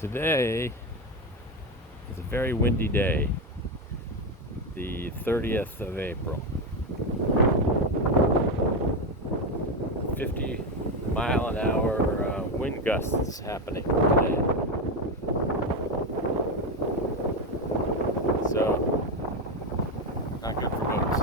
Today is a very windy day, the 30th of April. 50-mile-an-hour wind gusts happening today. So, not good for boats.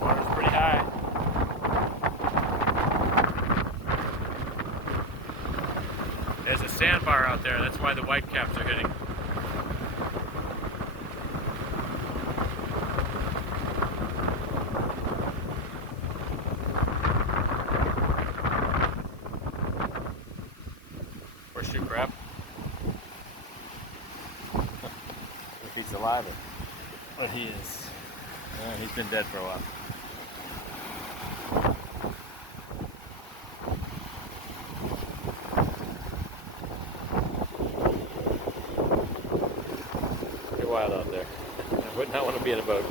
Water's pretty high. There's a sandbar out there, that's why the whitecaps are hitting. Horseshoe crab. If he's alive, but he is. He's been dead for a while. Pretty wild out there. I would not want to be in a boat.